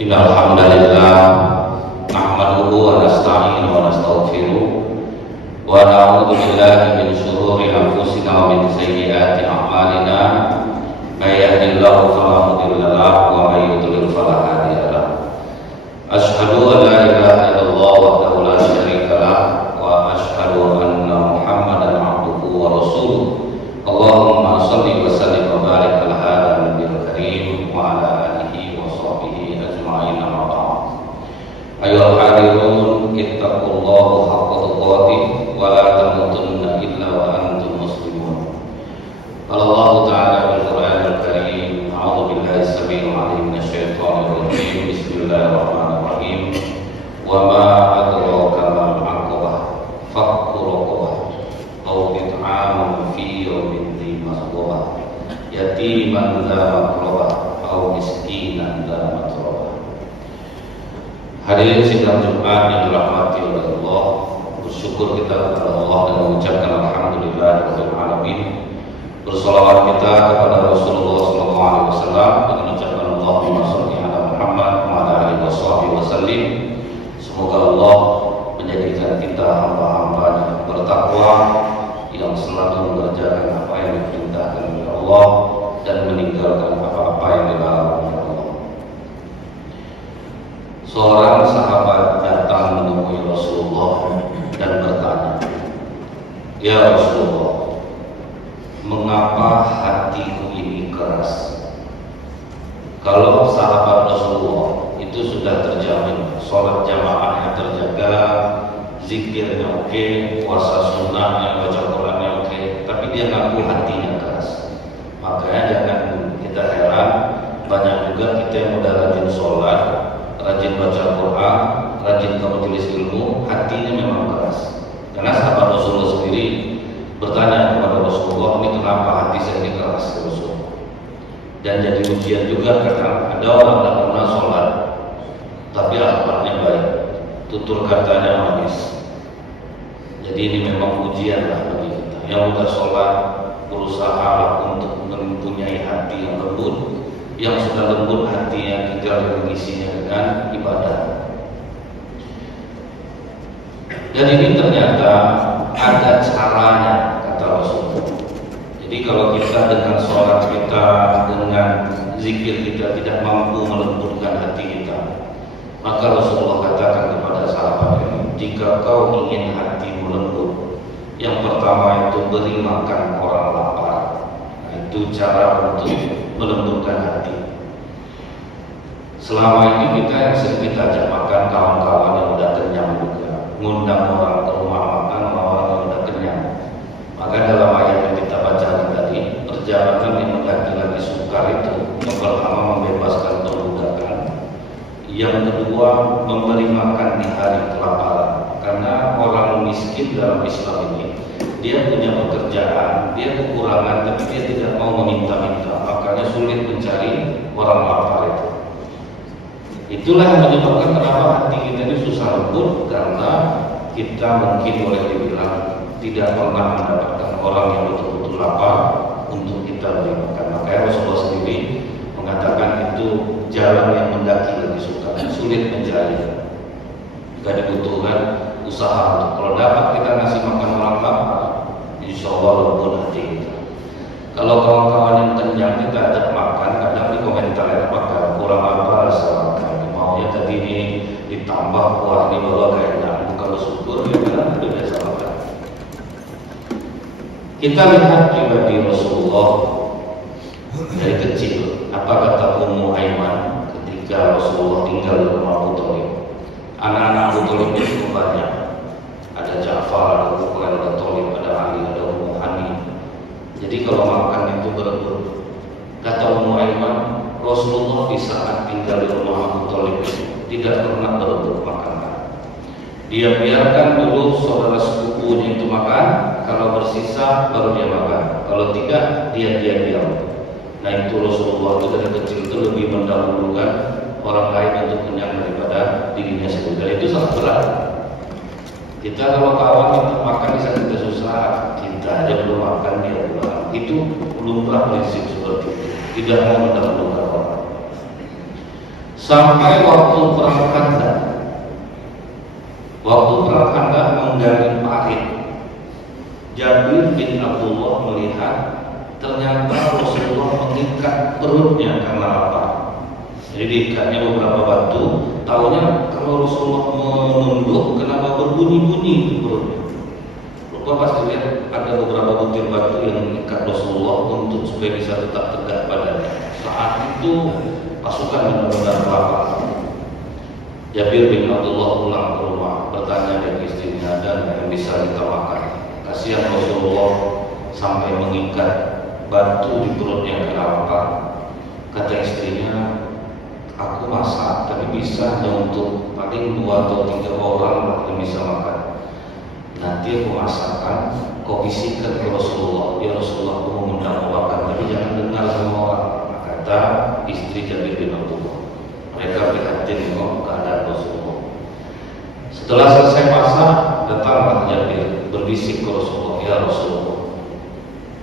Innal hamdalillah nahmaduhu wa nasta'inuhu wa nastaghfiruh wa na'udzu billahi min shururi anfusina wa min sayyiati a'malina may yahdihillahu fala mudilla lahu wa may yudlil fala hadiya lahu. Asyhadu an la ilaha illallah wahdahu la syarika lahu wa asyhadu anna Muhammadan abduhu wa rasuluh. Allahumma shalli wa sallim wa barik ala hadzal nabiyil karim wa ala alihi wa sahbihi ajma'in. Amma ba'd. Ayyuhal hadirun, ittaqullaha haqqa tuqatih wa la tamutunna illa wa antum muslimun. Qala Allah ta'ala fil Qur'anil karim, a'udzu billahi as-sami'il 'alim minasyaitonir rajim. Bismillahirrahmanirrahim. Wa ma adraka mal 'aqabah, fakku raqabah aw it'amun fi yawmin dhi masghabah yatiman dha maqrabah aw miskinan dha matrabah. Hadirin sidang Jumat yang dirahmati oleh Allah, bersyukur kita kepada Allah dan mengucapkan alhamdulillahirabbil alamin. Bersolawat kita kepada Rasulullah sallallahu alaihi wasallam dengan ucapan Allahumma shalli ala Muhammad wa ala alihi wasallim. Semoga Allah menjadikan kita hamba-hamba yang bertakwa, yang selalu mengerjakan apa yang diperintahkan oleh Allah dan meninggalkan apa-apa yang dilarang oleh Allah. Seorang sahabat datang menemui Rasulullah dan bertanya, "Ya Rasulullah, mengapa hatiku ini keras?" Kalau sahabat Rasulullah itu sudah terjamin, sholat jamaahnya terjaga, zikirnya oke, puasa sunnahnya, baca Qurannya oke, tapi dia ngaku hatinya keras. Makanya jangan kita heran, banyak juga kita yang udah rajin sholat, rajin baca Quran, rajin ke majelis ilmu, hatinya memang keras. Karena sahabat Rasulullah sendiri bertanya kepada Rasulullah, ini kenapa hati saya ini keras, Rasulullah? Dan jadi ujian juga, karena ada orang yang pernah sholat tapi akhlaknya baik, tutur katanya manis. Jadi ini memang ujian lah bagi kita yang udah sholat, berusaha untuk mempunyai hati yang lembut. Yang sudah lembut hatinya, kita mengisinya dengan ibadah. Dan ini ternyata ada caranya, kata Rasulullah. Jadi kalau kita dengan sholat kita, dengan zikir kita tidak mampu melembutkan hati kita, maka Rasulullah katakan kepada sahabat ini, jika kau ingin hatimu lembut, yang pertama itu beri makan orang lapar. Nah, itu cara untuk melembutkan hati. Selama ini kita yang sering kita ajak makan kawan-kawan yang udah kenyang juga, ngundang orang ke rumah makan orang yang udah kenyang. Maka dalam ayat yang kita bacakan tadi, perjalanan yang lagi sukar itu, yang pertama membebaskan perbudakan, yang kedua memberi makan di hari kelaparan. Karena orang miskin dalam Islam ini, dia punya pekerjaan, dia kekurangan, tapi dia tidak mau meminta-minta, makanya sulit mencari orang lapar itu. Itulah yang menyebabkan kenapa hati kita ini susah lembut, karena kita mungkin boleh dibilang tidak pernah mendapatkan orang yang betul-betul lapar untuk kita beri makan. Makanya Rasulullah sendiri mengatakan itu jalan yang mendaki lebih sulit mencari. Jika dibutuhkan usaha untuk kalau dapat kita ngasih makan orang lapar, insya Allah lembut hati kita. Kalau kawan-kawan yang kenyang kita ajak makan, kadang di komentar makan kurang apa rasa makan, maunya tadi ini ditambah kuah ini baru agak enak, bukan bersyukur ya kan, itu biasa makan. Kita lihat pribadi Rasulullah dari kecil. Apa kata Ummu Aiman ketika Rasulullah tinggal di rumah Abu Thalib? Anak-anak Abu Thalib itu cukup banyak. Ada Ja'far, ada Uqayl, ada Thalib, ada Ali, ada Ummu Hani. Jadi kalau makan itu berebut. Kata Ummu Aiman, Rasulullah di saat tinggal di rumah Abu Thalib tidak pernah berebut makanan. Dia biarkan dulu saudara sepupunya itu makan, kalau bersisa baru dia makan. Kalau tidak, dia diam. Nah itu Rasulullah itu dari kecil itu lebih mendahulukan orang lain untuk kenyang daripada dirinya sendiri. Dan itu sangat berat. Kita kalau kawan kita makan bisa kita susah, kita aja belum makan dia pulang. Itu lumrah prinsip seperti itu. Tidak mau mendahulukan orang. sampai waktu perang Khandaq. Waktu perang Khandaq menggali parit, Jabir bin Abdullah melihat ternyata Rasulullah mengikat perutnya karena lapar. Jadi diikatnya beberapa batu. Tahunya kalau Rasulullah menunduk, kenapa berbunyi-bunyi di perutnya? Lupa pasti lihat ada beberapa butir batu yang mengikat Rasulullah untuk supaya bisa tetap tegak badannya. Saat itu pasukan benar-benar lapar. Jabir bin Abdullah pulang ke rumah, bertanya dengan istrinya, dan yang bisa kita makan. Kasihan Rasulullah sampai mengikat batu di perutnya karena lapar. Kata istrinya, aku masak, tapi bisa hanya untuk paling 2 atau 3 orang yang bisa makan. Nanti aku masakkan, kau bisikan ke Rasulullah, ya Rasulullah, aku mengundang makan, tapi jangan dengar sama orang. Kata istri Jabir bin Abdullah. Mereka prihatin dengan keadaan Rasulullah. Setelah selesai masak, datanglah Jabir berbisik ke Rasulullah, ya Rasulullah,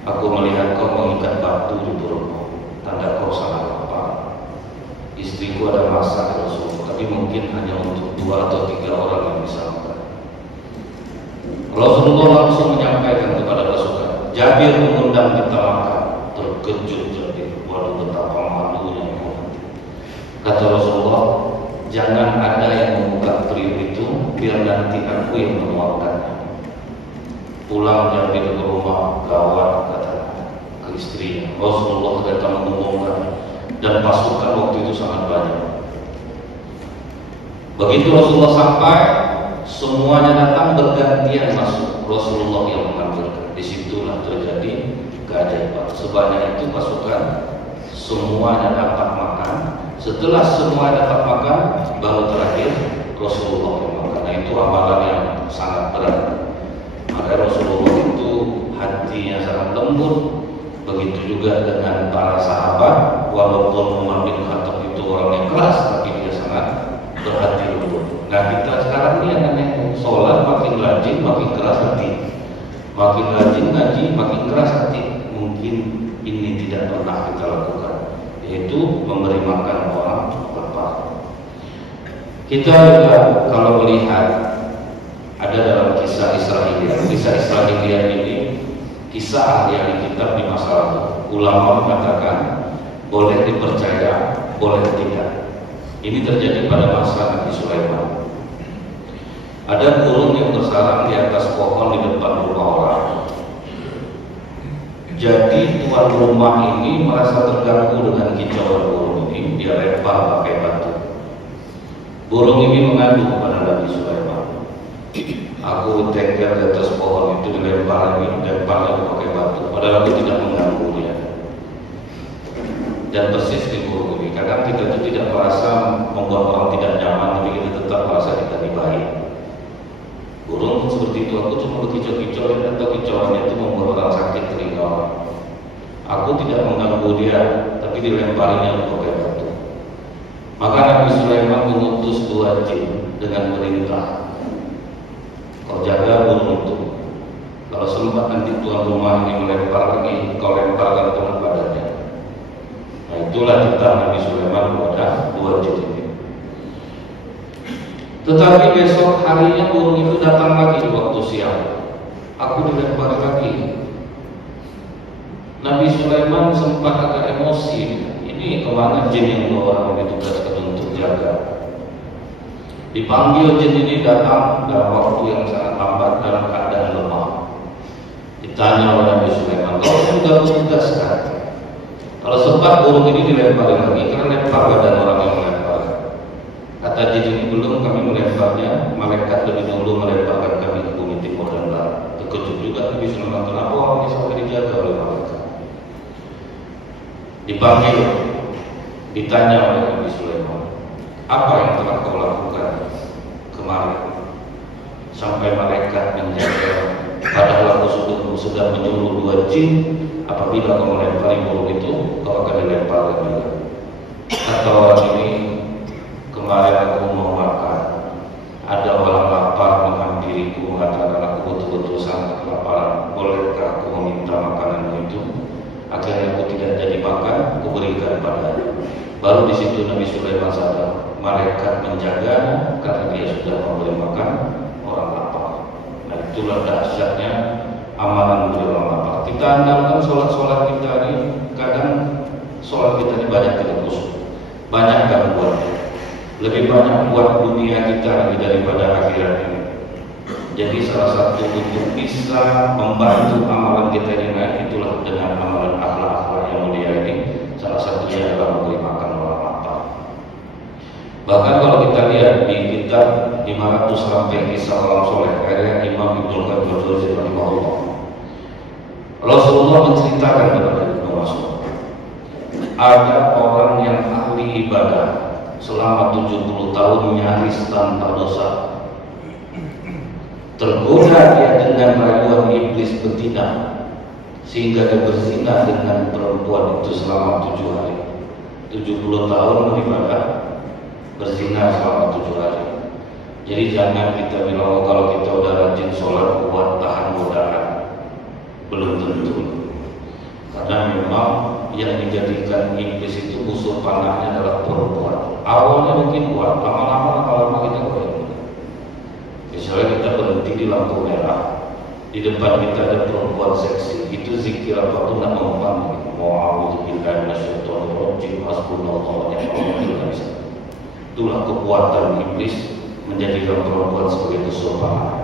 aku melihat kau mengikat batu di perutmu, tanda kau sangat lapar. Istriku ada masak ya Rasulullah, tapi mungkin hanya untuk 2 atau 3 orang yang bisa makan. Rasulullah langsung menyampaikan kepada pasukan, Jabir mengundang kita makan. Terkejut Jabir, waduh betapa malunya. Kata Rasulullah, jangan ada yang membuka periuk itu, biar nanti aku yang mengeluarkannya. Pulang Jabir ke rumah, gawat, kata ke istrinya. Rasulullah datang mengumumkan, dan pasukan waktu itu sangat banyak. Begitu Rasulullah sampai, semuanya datang bergantian masuk. Rasulullah yang mengambilkan. Disitulah terjadi keajaiban. Sebanyak itu pasukan, semuanya dapat makan. Setelah semua dapat makan, baru terakhir Rasulullah yang makan. Nah, itu amalan yang sangat berat. Maka Rasulullah itu hatinya sangat lembut. Begitu juga dengan para sahabat. Walaupun Umar bin Khattab itu orang yang keras, tapi dia sangat berhati lembut. Nah, kita sekarang ini anaknya sholat makin rajin, makin keras hati. Makin rajin ngaji, makin keras hati. Mungkin ini tidak pernah kita lakukan, yaitu memberi makan orang lapar. Kita juga kalau melihat ada dalam kisah Israiliyah ini, kisah ahli kitab di masa lalu. Ulama mengatakan boleh dipercaya, boleh tidak. Ini terjadi pada masa Nabi Sulaiman. Ada burung yang bersarang di atas pohon di depan rumah orang. Jadi tuan rumah ini merasa terganggu dengan kicauan burung ini. Dia lempar pakai batu. Burung ini mengadu kepada Nabi Sulaiman. Aku tengger di atas pohon itu, dilempar lagi pakai batu. Padahal aku tidak mengganggu dia. Dan persis di burung ini. Kadang kita itu tidak merasa membuat orang tidak nyaman, tapi kita tetap merasa kita dibaik. Burung seperti itu, aku cuma berkicau-kicau, dan atau kicauannya itu membuat orang sakit telinga orang. Aku tidak mengganggu dia, tapi dilemparinya pakai batu. Maka Nabi Sulaiman mengutus 2 jin dengan perintah, kau jaga burung itu. Kalau sempat nanti tuan rumah ini melempar lagi, kau lemparkan ke badannya. Nah, itulah tentang Nabi Sulaiman kepada 2 jin ini. Tetapi besok harinya burung itu datang lagi di waktu siang. Aku dilempar lagi. Nabi Sulaiman sempat agak emosi. Ini kemana jin yang 2 orang yang ditugaskan untuk jaga? Dipanggil jin ini datang dalam waktu yang sangat lambat dalam keadaan lemah. Ditanya oleh Nabi Sulaiman, kau sudah ditugaskan? Kalau sempat burung ini dilempar lagi, karena lempar badan orang yang melempar. Kata jin ini, belum kami melemparnya, malaikat lebih dulu melemparkan kami ke bumi timur dan barat. Terkejut juga Nabi Sulaiman, kenapa orang ini sampai dijaga oleh malaikat? Dipanggil, ditanya oleh Nabi Sulaiman, apa yang telah kau lakukan kemarin sampai malaikat menjaga? Padahal aku sudah menyuruh 2 jin, apabila kau melempari burung itu, kau akan dilempar juga. Kata orang ini, kemarin aku mau makan, ada orang lapar menghampiriku, mengatakan aku betul-betul sangat kelaparan. Bolehkah aku meminta makanan itu? Akhirnya aku tidak jadi makan, aku berikan padanya. Baru di situ Nabi Sulaiman sadar, malaikat menjaganya karena dia sudah memberi makan orang lapar. Nah, itulah dahsyatnya amalan memberi orang lapar. Kita andalkan sholat kita ini, kadang sholat kita ini banyak tidak khusyuk, banyak gangguan. Lebih banyak buat dunia kita daripada akhirat ini. Jadi salah satu untuk bisa membantu amalan kita ini naik, itulah dengan amalan akhlak yang mulia ini. Salah satunya adalah memberi makan orang lapar. Bahkan kalau kita lihat di kitab 500 sampai kisah orang soleh karya Imam Ibnu Qayyim al-Jauziyah rahimahullah, Rasulullah menceritakan kepada Ibnu Mas'ud, ada orang yang ahli ibadah selama 70 tahun nyaris tanpa dosa. Tergoda dia dengan rayuan iblis betina sehingga dia berzina dengan perempuan itu selama 7 hari. 70 tahun beribadah, berzina selama 7 hari. Jadi jangan kita bilang kalau kita udah rajin sholat kuat tahan godaan. Belum tentu. Karena memang yang dijadikan iblis itu musuh panahnya adalah perempuan. Awalnya mungkin kuat, lama-lama kita goyang. Misalnya kita berhenti di lampu merah, di depan kita ada perempuan seksi, itu zikir apa pun nak mempan. Ma'awudzubillahi minasyaitonir rajim, hasbunallahu wa ni'mal wakil. Itulah kekuatan iblis menjadikan perempuan sebagai musuh panah.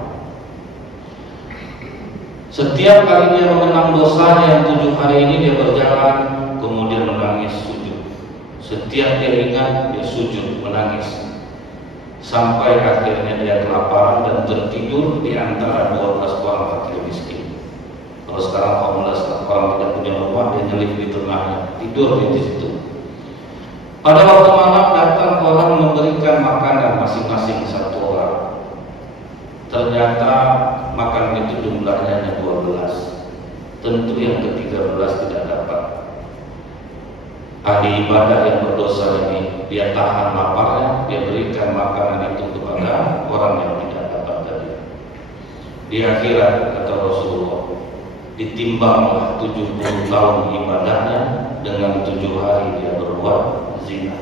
Setiap kali dia mengenang dosanya yang 7 hari ini, dia berjalan kemudian menangis sujud. Setiap dia ingat, dia sujud menangis, sampai akhirnya dia kelaparan dan tertidur di antara 12 orang fakir miskin. Kalau sekarang orang tidak punya rumah, dia nyelip di tengahnya, tidur di situ. Pada waktu malam datang orang memberikan makanan masing-masing satu orang. Ternyata makanan itu jumlahnya hanya 12. Tentu yang ke-13 tidak dapat. Ahli ibadah yang berdosa ini, dia tahan laparnya, dia berikan makanan itu kepada orang yang tidak dapat tadi. Di akhirat, kata Rasulullah, ditimbanglah 70 tahun ibadahnya dengan 7 hari dia berbuat zina.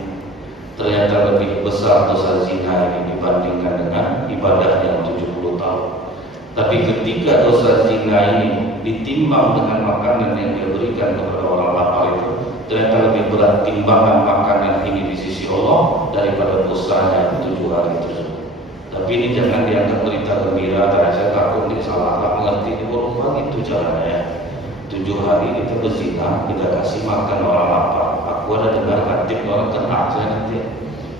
Ternyata lebih besar dosa zina ini dibandingkan dengan ibadahnya 70 tahun. Tapi ketika dosa zina ini ditimbang dengan makanan yang dia berikan kepada orang lapar itu, ternyata lebih berat timbangan makanan ini di sisi Allah daripada dosanya 7 hari tersebut. Tapi ini jangan dianggap berita gembira. Saya takut dia salah mengerti. Ini bukan itu caranya ya. 7 hari kita berzina, kita kasih makan orang lapar. Aku ada dengar khatib orang kena saya nanti.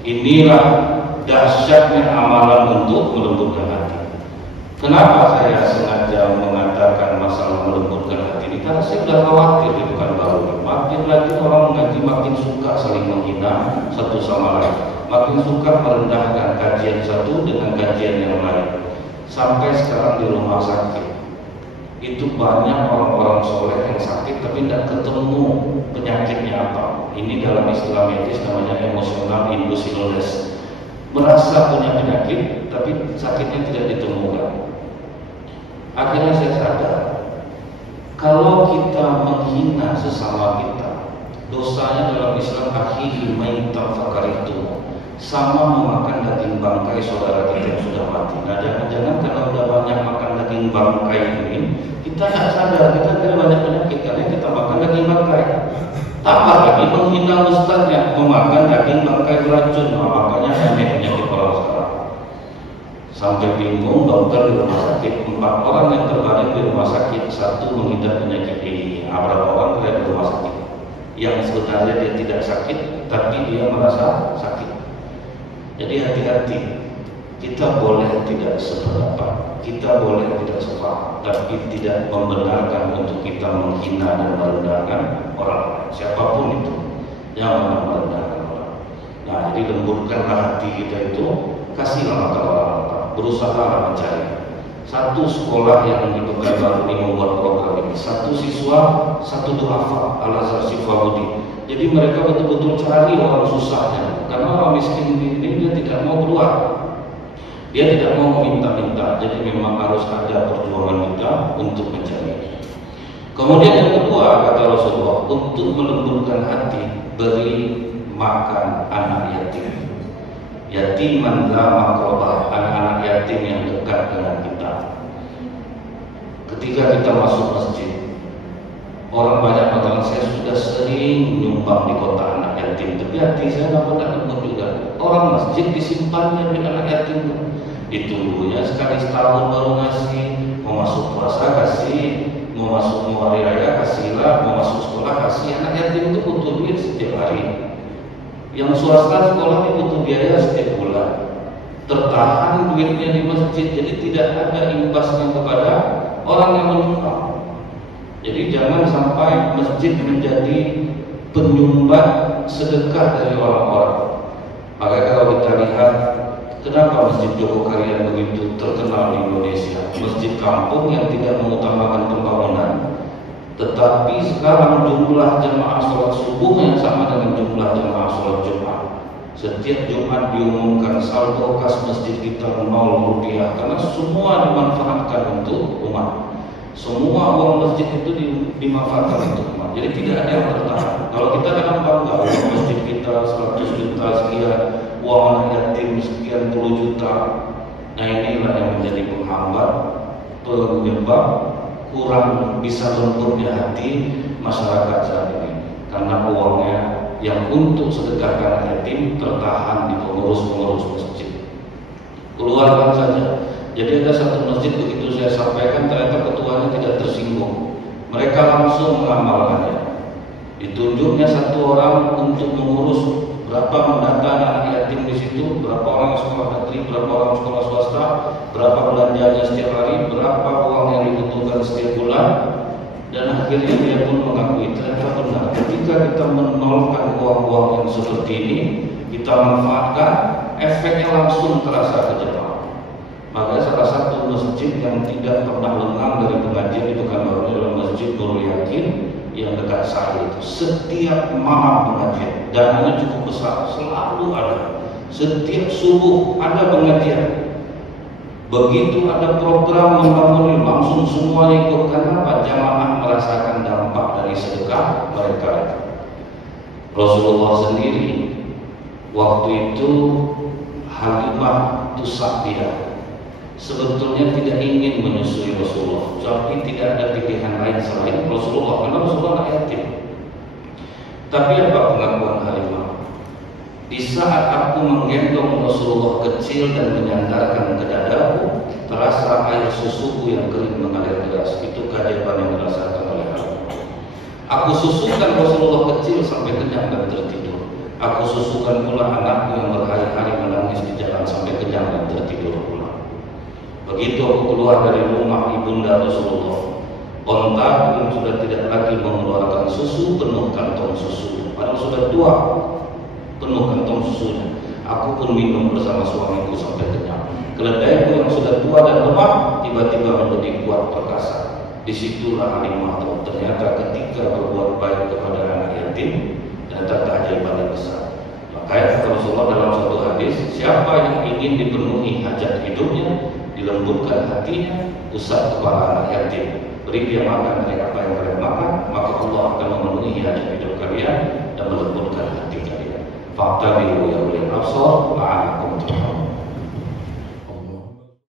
Inilah dahsyatnya amalan untuk melembutkan hati. Kenapa saya sengaja mengatakan masalah melembutkan hati ini? Karena saya sudah khawatir di bukan baru. Makin lagi orang mengaji makin suka saling menghina satu sama lain, makin suka merendahkan kajian satu dengan kajian yang lain. Sampai sekarang di rumah sakit itu banyak orang-orang soleh yang sakit tapi tidak ketemu penyakitnya apa. Ini dalam istilah medis namanya emosional induced illness. Merasa punya penyakit tapi sakitnya tidak ditemukan. Akhirnya saya sadar, kalau kita menghina sesama kita, dosanya dalam Islam akhihi maitan fakaritu, sama memakan daging bangkai saudara kita yang sudah mati. Nah, jangan-jangan karena udah banyak makan daging bangkai ini, kita tidak sadar kita ada banyak penyakit karena kita makan daging bangkai. Tambah lagi menghina ustaznya, memakan daging bangkai beracun. Nah, makanya banyak penyakit orang sekarang. Sampai bingung dokter di rumah sakit, 4 orang yang terbaring di rumah sakit, 1 mengidap penyakit ini. Berapa orang berada di rumah sakit yang sebenarnya dia tidak sakit tapi dia merasa sakit. Jadi hati-hati, kita boleh tidak sependapat, kita boleh tidak sepaham, tapi tidak membenarkan untuk kita menghina dan merendahkan orang, siapapun itu, jangan merendahkan orang. Nah, jadi lembutkanlah hati kita itu, kasihlah makan orang lapar, berusaha mencari. Satu sekolah yang di Pekanbaru ini membuat program ini, 1 siswa 1 duafa Al-Azhar Sifawudi. Jadi mereka betul-betul cari orang susahnya, karena orang miskin ini dia tidak mau keluar, dia tidak mau meminta-minta. Jadi memang harus ada perjuangan kita untuk mencari. Kemudian yang kedua kata Rasulullah, untuk melembutkan hati, beri makan anak yatim. Yatiman la maqrabah, anak-anak yatim yang dekat dengan kita. Ketika kita masuk masjid, orang banyak mengatakan saya sudah sering menyumbang di kota anak yatim, tapi hati saya nggak pernah nemu juga. Orang masjid disimpannya di anak yatim, ditunggunya sekali setahun baru ngasih, mau masuk puasa kasih, mau masuk mau hari raya kasihlah, mau masuk sekolah kasih. Anak yatim itu butuh duit setiap hari. Yang swasta sekolah ini butuh biaya setiap bulan. Tertahan duitnya di masjid, jadi tidak ada imbasnya kepada orang yang menyumbang. Jadi jangan sampai masjid menjadi penyumbang sedekah dari orang-orang. Maka kalau kita lihat kenapa Masjid Jogokarian begitu terkenal di Indonesia, masjid kampung yang tidak mengutamakan pembangunan, tetapi sekarang jumlah jemaah sholat subuh yang sama dengan jumlah jemaah sholat Jumat. Setiap Jumat diumumkan saldo kas masjid kita 0 rupiah karena semua dimanfaatkan untuk umat. Semua uang masjid itu dimanfaatkan untuk umat. Jadi tidak ada yang tertahan. Kalau kita kadang bangga uang masjid kita 100 juta sekian, uang anak yatim sekian puluh juta. Nah inilah yang menjadi penghambat, penyebab kurang bisa lembutnya hati masyarakat saat ini. Karena uangnya yang untuk sedekahkan yatim tertahan di pengurus-pengurus masjid. Keluarkan saja. Jadi ada satu masjid begitu saya sampaikan ternyata ketuanya tidak tersinggung. Mereka langsung mengamalkannya. Ditunjuknya satu orang untuk mengurus berapa mendata anak yatim di situ, berapa orang sekolah negeri, berapa orang sekolah swasta, berapa belanjanya setiap hari, berapa uang yang dibutuhkan setiap bulan. Dan akhirnya dia pun mengakui ternyata benar. Ketika kita menolkan uang-uang yang seperti ini, kita manfaatkan, efeknya langsung terasa ke jemaah. Maka salah satu masjid yang tidak pernah lengang dari pengajian di Pekanbaru adalah Masjid Nurul Yakin yang dekat saya itu. Setiap malam pengajian, dananya cukup besar, selalu ada. Setiap subuh ada pengajian. Begitu ada program membangun langsung semua ikut karena Pak jamaah merasakan dampak dari sedekah mereka. Rasulullah sendiri waktu itu Halimah Tusaqiyah sebetulnya tidak ingin menyusui Rasulullah, tapi tidak ada pilihan lain selain Rasulullah karena Rasulullah anak yatim. Tapi apa pengakuan Halimah? Di saat aku menggendong Rasulullah kecil dan menyandarkan ke dadaku, terasa air susuku yang kering mengalir deras. Itu keajaiban yang dirasakan oleh Halimah. Aku susukan Rasulullah kecil sampai kenyang dan tertidur. Aku susukan pula anakku yang berhari-hari menangis di jalan sampai kenyang dan tertidur pula. Begitu aku keluar dari rumah ibunda Rasulullah, ontaku yang sudah tidak lagi mengeluarkan susu penuh kantong susu, padahal sudah tua, penuh kantong susunya. Aku pun minum bersama suamiku sampai kenyang. Keledaiku yang sudah tua dan lemah tiba-tiba menjadi kuat perkasa. Disitulah Halimah tahu ternyata ketika berbuat baik kepada anak yatim ternyata keajaiban yang besar. Makanya Rasulullah dalam satu hadis, siapa yang ingin dipenuhi hajat hidupnya, dilembutkan hatinya, usap kepala anak yatim, beri dia makan dari apa yang kalian makan, maka Allah akan memenuhi hajat hidup kalian dan melembutkan hati kalian. Fakta biru ya ulil absar, la'anakum turhamun.